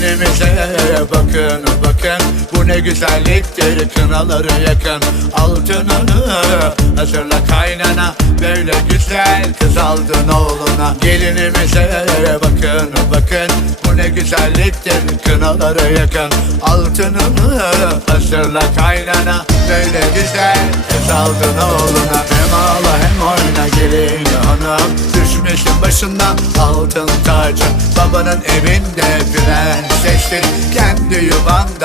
Gelinimize bakın bakın, bu ne güzelliktir, kınaları yakın. Altınını hazırla kaynana, böyle güzel kız aldın oğluna. Gelinimize bakın bakın, bu ne güzelliktir, kınaları yakın. Altınını hazırla kaynana, böyle güzel kız aldın oğluna. Hem ağla hem oyna gelin hanım, düşmüşsün başından altın tacın. Babanın evinde prensestin, kendi yuvanda